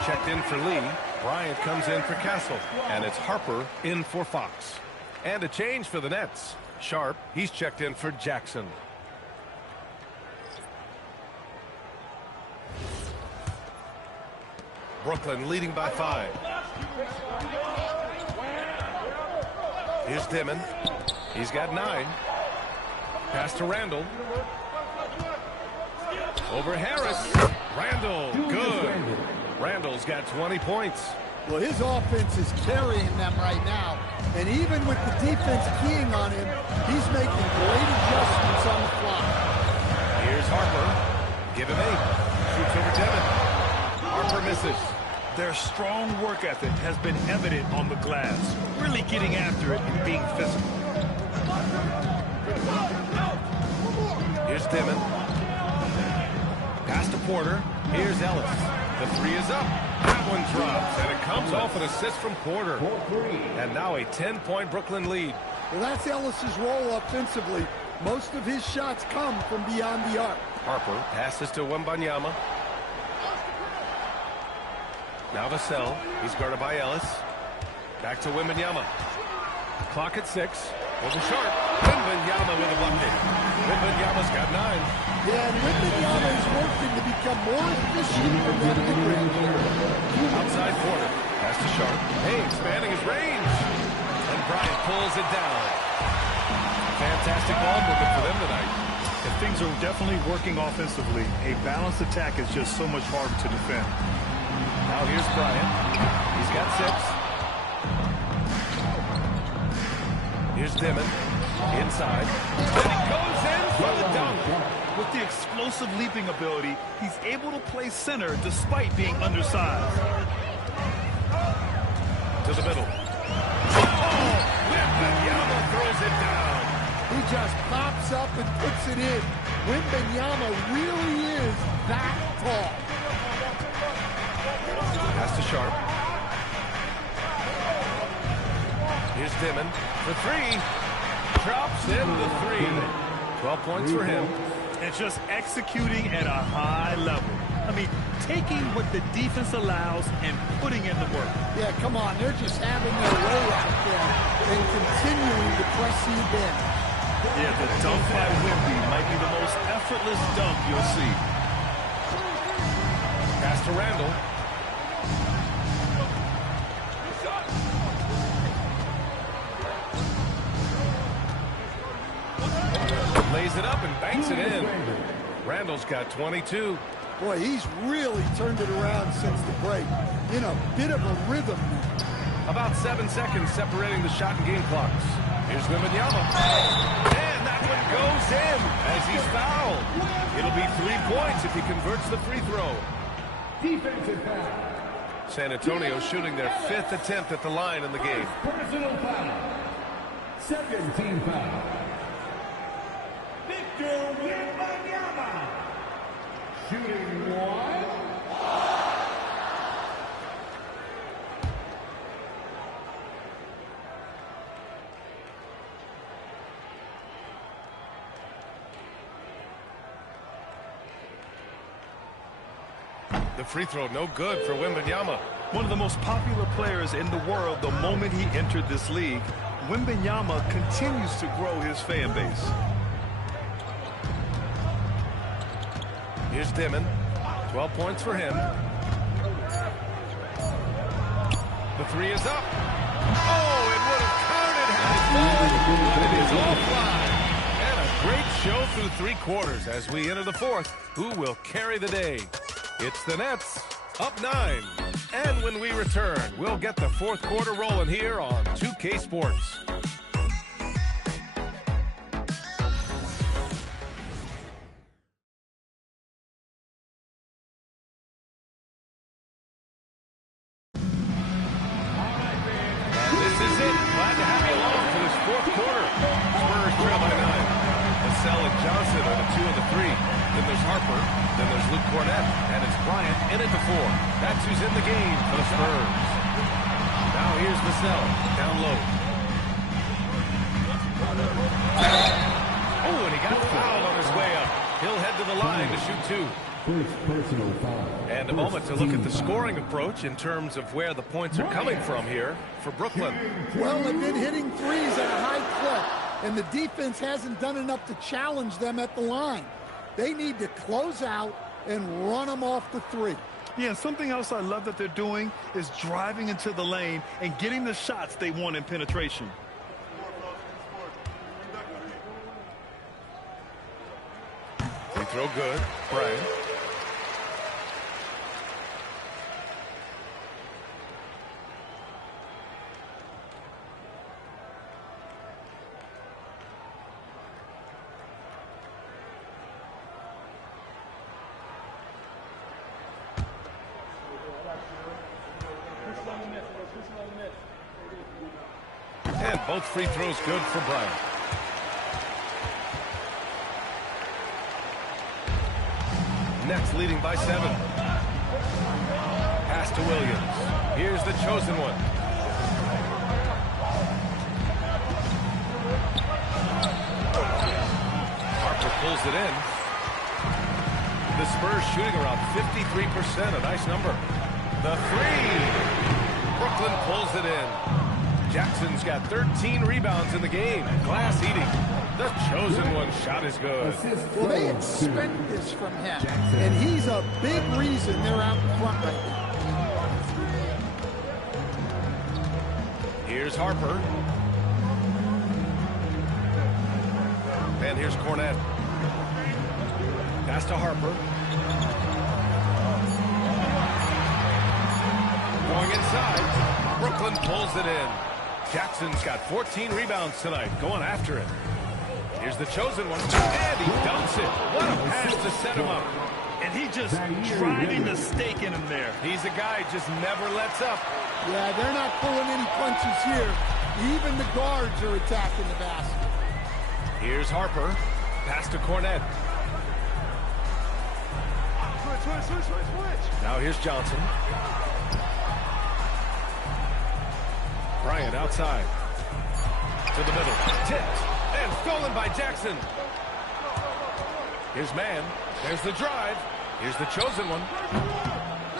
Checked in for Lee. Bryant comes in for Castle. And it's Harper in for Fox. And a change for the Nets. Sharp, he's checked in for Jackson. Brooklyn leading by 5. Here's Dimon. He's got 9. Pass to Randall. Over Harris. Randall, good. Randall's got 20 points. Well, his offense is carrying them right now. And even with the defense keying on him, he's making great adjustments on the fly. Here's Harper. Give him 8. Shoots over Devin. Harper misses. Their strong work ethic has been evident on the glass. Really getting after it and being physical. Here's Dimon. Pass to Porter. Here's Ellis. The 3 is up. That one drops, and it comes off an assist from Porter. And now a 10-point Brooklyn lead. Well, that's Ellis's role offensively. Most of his shots come from beyond the arc. Harper passes to Wembanyama. Now Vassell. He's guarded by Ellis. Back to Wembanyama. Clock at 6. Over Sharp. Wembanyama with a bucket. Wembanyama's got 9. Yeah, and Wembanyama is working to become more efficient from that mid-range. Outside Porter. Pass to Sharp. Hey, expanding his range. And Bryant pulls it down. Fantastic ball movement for them tonight. If things are definitely working offensively. A balanced attack is just so much harder to defend. Now here's Bryant. He's got 6. Here's Dimon. Inside. And he goes in for the dunk. With the explosive leaping ability, he's able to play center despite being undersized. To the middle. Oh! Wembanyama throws it down. He just pops up and puts it in. Wembanyama really is that tall. Pass to Sharp. Here's Dimon for 3. Drops in the 3. 12 points for him. And just executing at a high level. I mean, taking what the defense allows and putting in the work. Yeah, come on. They're just having their way out there and continuing to press you in. Yeah, the dunk by Wemby might be the most effortless dunk you'll see. Pass to Randall. Lays it up and banks it in. Randall's got 22. Boy, he's really turned it around since the break. In a bit of a rhythm now. About 7 seconds separating the shot and game clocks. Here's Wembanyama. And that one goes in as he's fouled. It'll be 3 points if he converts the free throw. Defensive foul. San Antonio shooting their 5th attempt at the line in the game. Personal foul. Second team foul. Victor Wembanyama. Shooting 1. The free throw no good for Wembanyama. One of the most popular players in the world the moment he entered this league, Wembanyama continues to grow his fan base. Here's Dimon. 12 points for him. The 3 is up. Oh, it would have counted had it fallen, but it is offline. And a great show through 3 quarters as we enter the 4th. Who will carry the day? It's the Nets, up 9. And when we return, we'll get the 4th quarter rolling here on 2K Sports. And a moment to look at the scoring approach in terms of where the points are coming from here for Brooklyn. Well, they've been hitting threes at a high clip, and the defense hasn't done enough to challenge them at the line. They need to close out and run them off the 3. Yeah, something else I love that they're doing is driving into the lane and getting the shots they want in penetration. Free throw good. Bryant. And both free throws good for Bryant. Nets leading by 7. Pass to Williams. Here's the chosen one. Harper pulls it in. The Spurs shooting around 53%, a nice number. The 3. Brooklyn pulls it in. Jackson's got 13 rebounds in the game. Glass eating. The chosen one shot is good. Well, they expect this from him, and he's a big reason they're out in front right now. Here's Harper. And here's Cornette. Pass to Harper. Going inside. Brooklyn pulls it in. Jackson's got 14 rebounds tonight, going after it. Here's the chosen one, and he dumps it. What a pass to set him up. And he just driving the stake in him there. He's a guy who just never lets up. Yeah, they're not pulling any punches here. Even the guards are attacking the basket. Here's Harper. Pass to Cornette. Switch. Now here's Johnson. Bryant outside. To the middle. Tipped. And stolen by Jackson. Here's Mann. There's the drive. Here's the chosen one.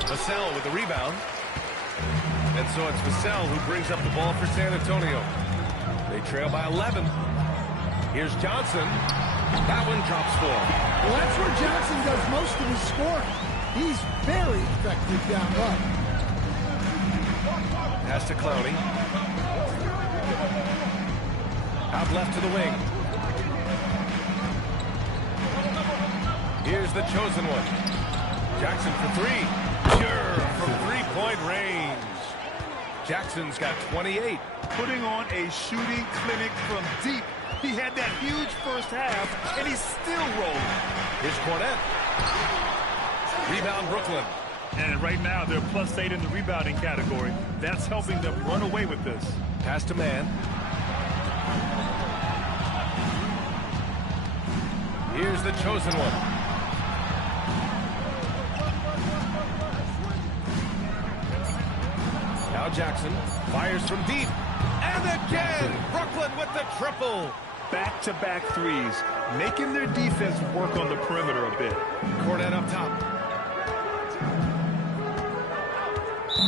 Vassell with the rebound. And so it's Vassell who brings up the ball for San Antonio. They trail by 11. Here's Johnson. That one drops 4. Well, that's where Johnson does most of his scoring. He's very effective down low. Pass to Clowney. Out left to the wing. Here's the chosen one. Jackson for 3. Pure from three-point range. Jackson's got 28. Putting on a shooting clinic from deep. He had that huge first half, and he's still rolling. Here's Cornette. Rebound Brooklyn. And right now, they're +8 in the rebounding category. That's helping them run away with this. Pass to Mann. Here's the chosen one. Now Jackson fires from deep. And again, Brooklyn with the triple. Back-to-back threes, making their defense work on the perimeter a bit. Cornette up top.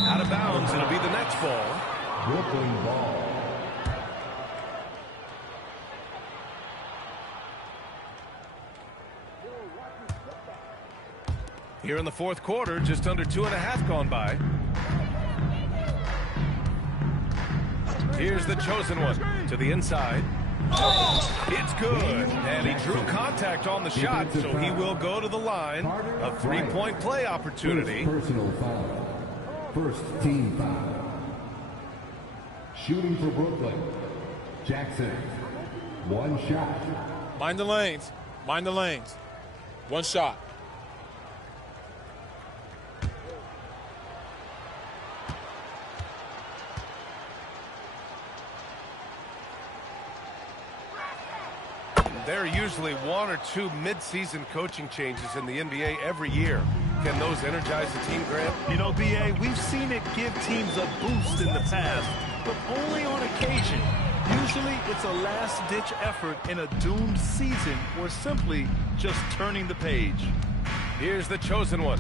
Out of bounds, it'll be the Nets ball. Brooklyn ball. Here in the fourth quarter, just under 2.5 gone by. Here's the chosen one to the inside. It's good. And he drew contact on the shot, so he will go to the line. A three-point play opportunity. First personal foul. First team foul. Shooting for Brooklyn. Jackson. One shot. Mind the lanes. Mind the lanes. One shot. There are usually 1 or 2 mid-season coaching changes in the NBA every year. Can those energize the team, Grant? You know, B.A., we've seen it give teams a boost in the past, but only on occasion. Usually it's a last-ditch effort in a doomed season or simply just turning the page. Here's the chosen one.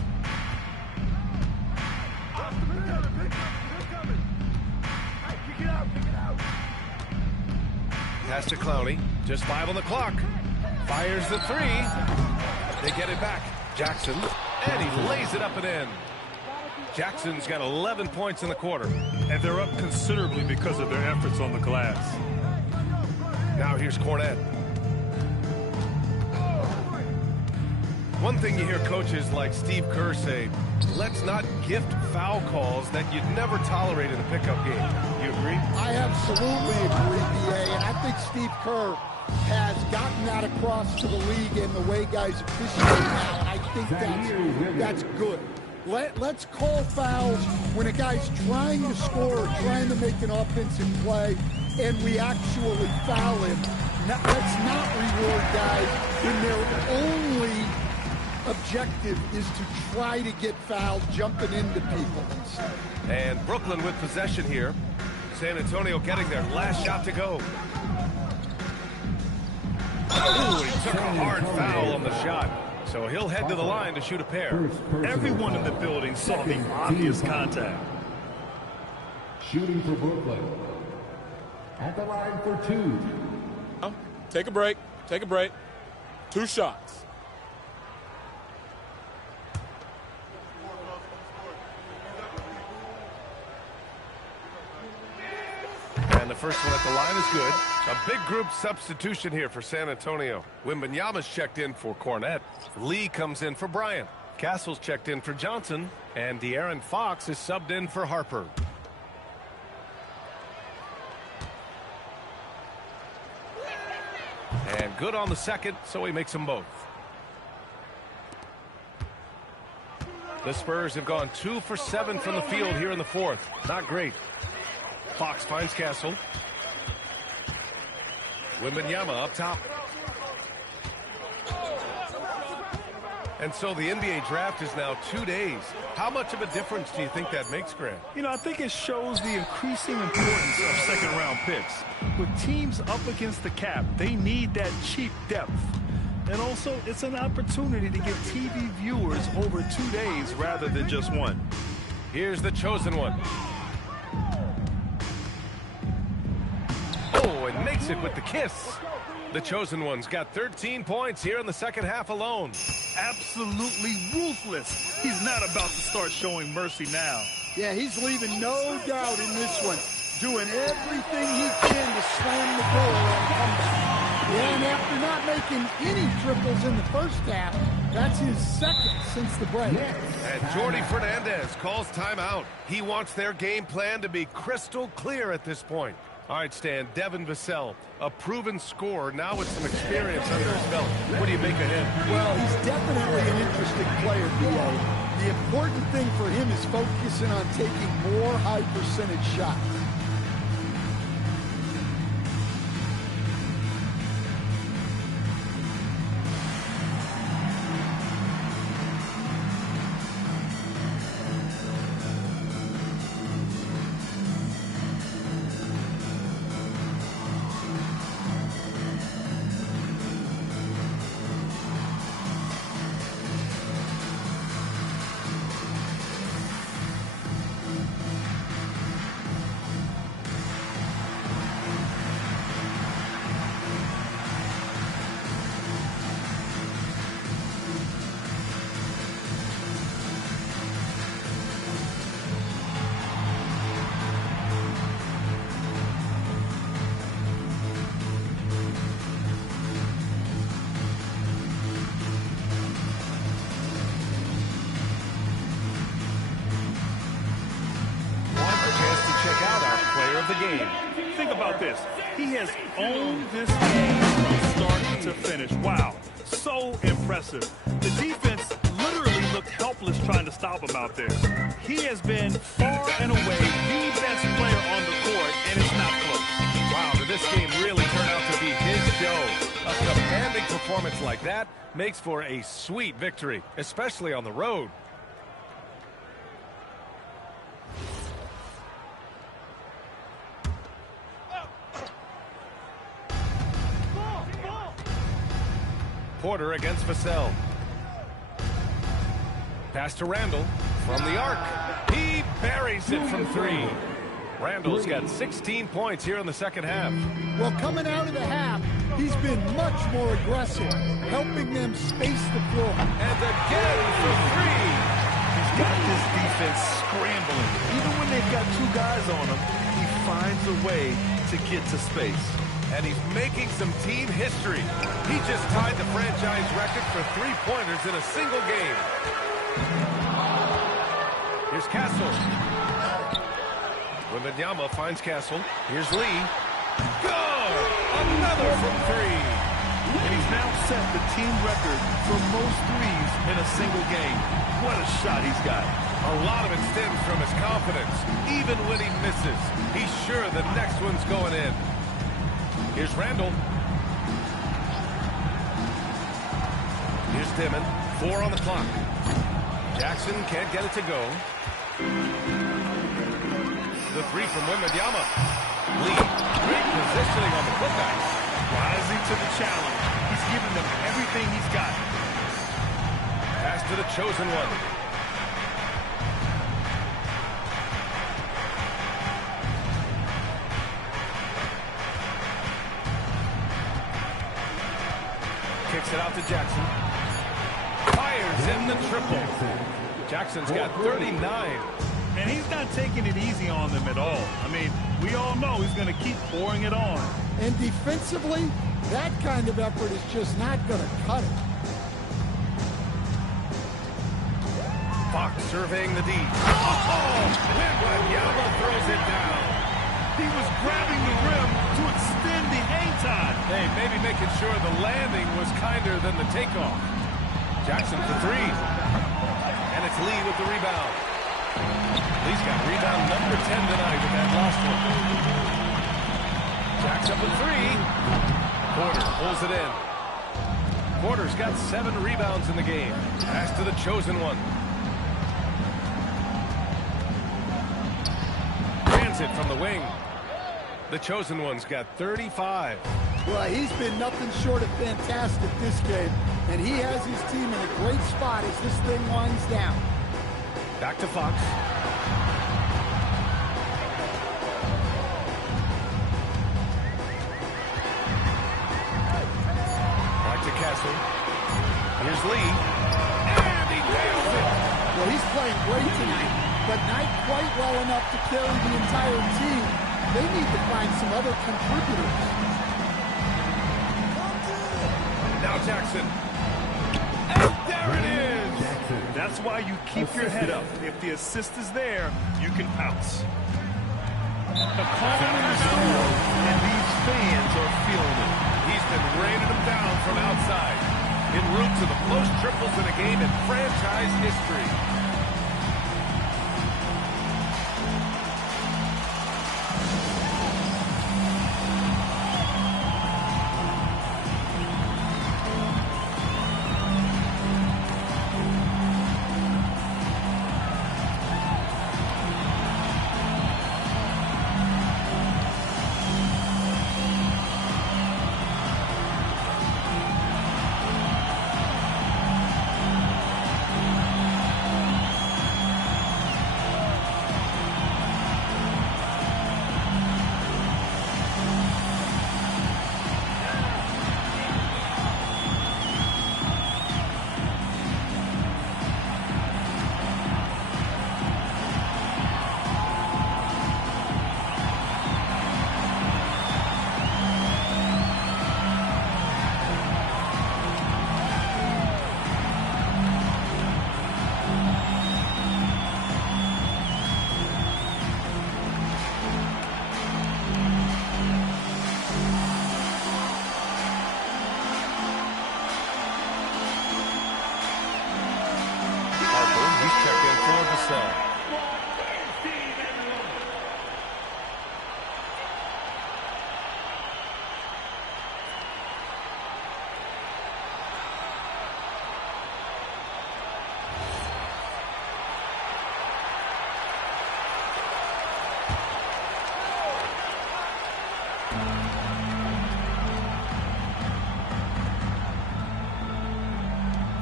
Pass to Clowney. Just 5 on the clock. Fires the 3. They get it back. Jackson. And he lays it up and in. Jackson's got 11 points in the quarter. And they're up considerably because of their efforts on the glass. Now here's Cornette. One thing you hear coaches like Steve Kerr say, let's not gift foul calls that you'd never tolerate in a pickup game. You agree? I absolutely agree, B.A., and I think Steve Kerr has gotten that across to the league and the way guys officiate now, and I think that's good. Let's call fouls when a guy's trying to score or trying to make an offensive play, and we actually foul him. Let's not reward guys when their only objective is to try to get fouled, jumping into people. And Brooklyn with possession here. San Antonio getting their last shot to go. Ooh, he took a hard foul on the shot. So he'll head to the line to shoot a pair. Everyone in the building saw the obvious contact. Shooting for Brooklyn. At the line for 2. Take a break. Take a break. 2 shots. And the first one at the line is good. A big group substitution here for San Antonio. Wembanyama's checked in for Cornette. Lee comes in for Bryant. Castle's checked in for Johnson. And De'Aaron Fox is subbed in for Harper. And good on the second, so he makes them both. The Spurs have gone 2 for 7 from the field here in the fourth. Not great. Fox finds Castle. Wembanyama up top. And so the NBA draft is now 2 days. How much of a difference do you think that makes, Grant? You know, I think it shows the increasing importance of second-round picks. With teams up against the cap, they need that cheap depth. And also, it's an opportunity to get TV viewers over 2 days rather than just one. Here's the chosen one. Oh, and makes it with the kiss. The chosen one's got 13 points here in the second half alone. Absolutely ruthless. He's not about to start showing mercy now. Yeah, he's leaving no doubt in this one. Doing everything he can to slam the door on comeback. And after not making any triples in the first half, that's his second since the break. And Jordi Fernandez calls timeout. He wants their game plan to be crystal clear at this point. All right, Stan, Devin Vassell, a proven scorer, now with some experience under his belt. What do you make of him? Well, he's definitely an interesting player, B.A. The important thing for him is focusing on taking more high-percentage shots. The game. Think about this. He has owned this game from start to finish. Wow. So impressive. The defense literally looked helpless trying to stop him out there. He has been far and away the best player on the court, and it's not close. Wow, did this game really turn out to be his show? A commanding performance like that makes for a sweet victory, especially on the road. Porter against Vassell. Pass to Randall from the arc. He buries it from three. Randall's got 16 points here in the second half. Well, coming out of the half, he's been much more aggressive, helping them space the floor. And again for three. He's got this defense scrambling. Even when they've got two guys on him, he finds a way to get to space. And he's making some team history. He just tied the franchise record for three-pointers in a single game. Here's Castle. Wembanyama finds Castle. Here's Lee. Go! Another from three. And he's now set the team record for most threes in a single game. What a shot he's got. A lot of it stems from his confidence. Even when he misses, he's sure the next one's going in. Here's Randall. Here's Dimon. 4 on the clock. Jackson can't get it to go. The three from Wembanyama. Lee, great positioning on the putback. Rising to the challenge. He's giving them everything he's got. Pass to the chosen one. Kicks it out to Jackson. Fires in the triple. Jackson's got 39. And he's not taking it easy on them at all. I mean, we all know he's going to keep pouring it on. And defensively, that kind of effort is just not going to cut it. Fox surveying the D. Oh! Wembanyama throws it down. He was grabbing the rim to extend the hang time. Hey, maybe making sure the landing was kinder than the takeoff. Jackson for three. And it's Lee with the rebound. Lee's got rebound number 10 tonight with that last one. Jackson for three. Porter pulls it in. Porter's got 7 rebounds in the game. Pass to the chosen one. It from the wing. The chosen one's got 35. Well, he's been nothing short of fantastic this game, and he has his team in a great spot as this thing winds down. Back to Fox. Back to Castle. Here's Lee. And he nails it. Well, he's playing great tonight, but not quite well enough to carry the entire team. They need to find some other contributors. Now Jackson. And there it is. That's why you keep your head up. If the assist is there, you can pounce. The calling is strong, and these fans are feeling it. He's been raining them down from outside. En route to the most triples in a game in franchise history.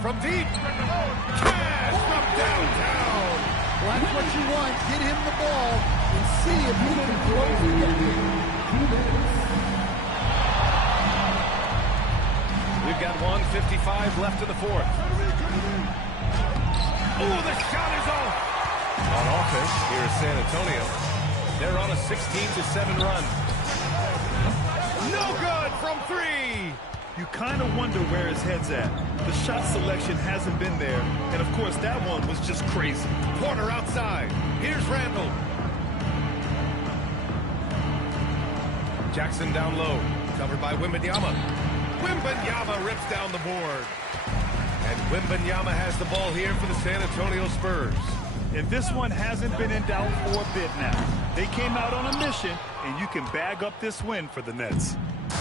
From deep. Cash from downtown. Well, that's what you want. Get him the ball and see if he can close the game. We've got 1:55 left in the fourth. Oh, the shot is off. On offense, here is San Antonio. They're on a 16-7 run. No good from three. You kind of wonder where his head's at. The shot selection hasn't been there. And, of course, that one was just crazy. Porter outside. Here's Randall. Jackson down low. Covered by Wembanyama. Wembanyama rips down the board. And Wembanyama has the ball here for the San Antonio Spurs. And this one hasn't been in doubt for a bit now. They came out on a mission, and you can bag up this win for the Nets.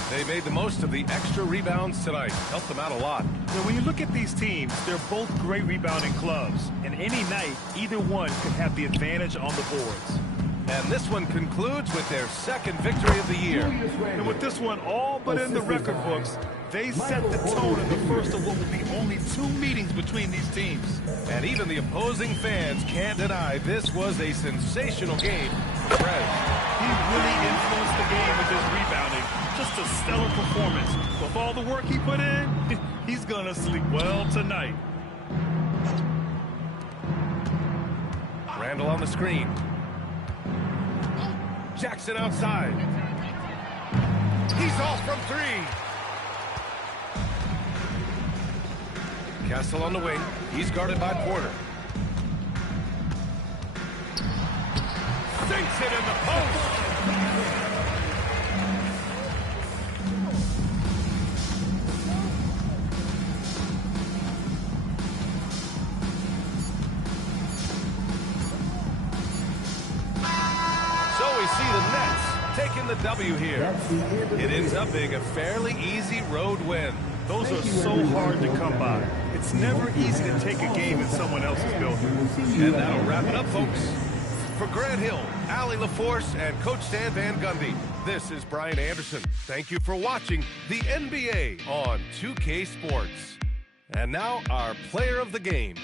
They made the most of the extra rebounds tonight. Helped them out a lot. Now, when you look at these teams, they're both great rebounding clubs. And any night, either one could have the advantage on the boards. And this one concludes with their second victory of the year. And with this one all but in the record books, they set the tone in the first of what will be only 2 meetings between these teams. And even the opposing fans can't deny this was a sensational game for Fred. He really influenced the game with his rebounding. Just a stellar performance. With all the work he put in, he's going to sleep well tonight. Randall on the screen. Jackson outside. He's off from 3. Castle on the wing. He's guarded by Porter. Sinks it in the post. So we see the Nets taking the W here. It ends up being a fairly easy road win. Those are so hard to come by. It's never easy to take a game in someone else's building. And that'll wrap it up, folks. For Grant Hill, Allie LaForce, and Coach Stan Van Gundy, this is Brian Anderson. Thank you for watching the NBA on 2K Sports. And now our player of the game.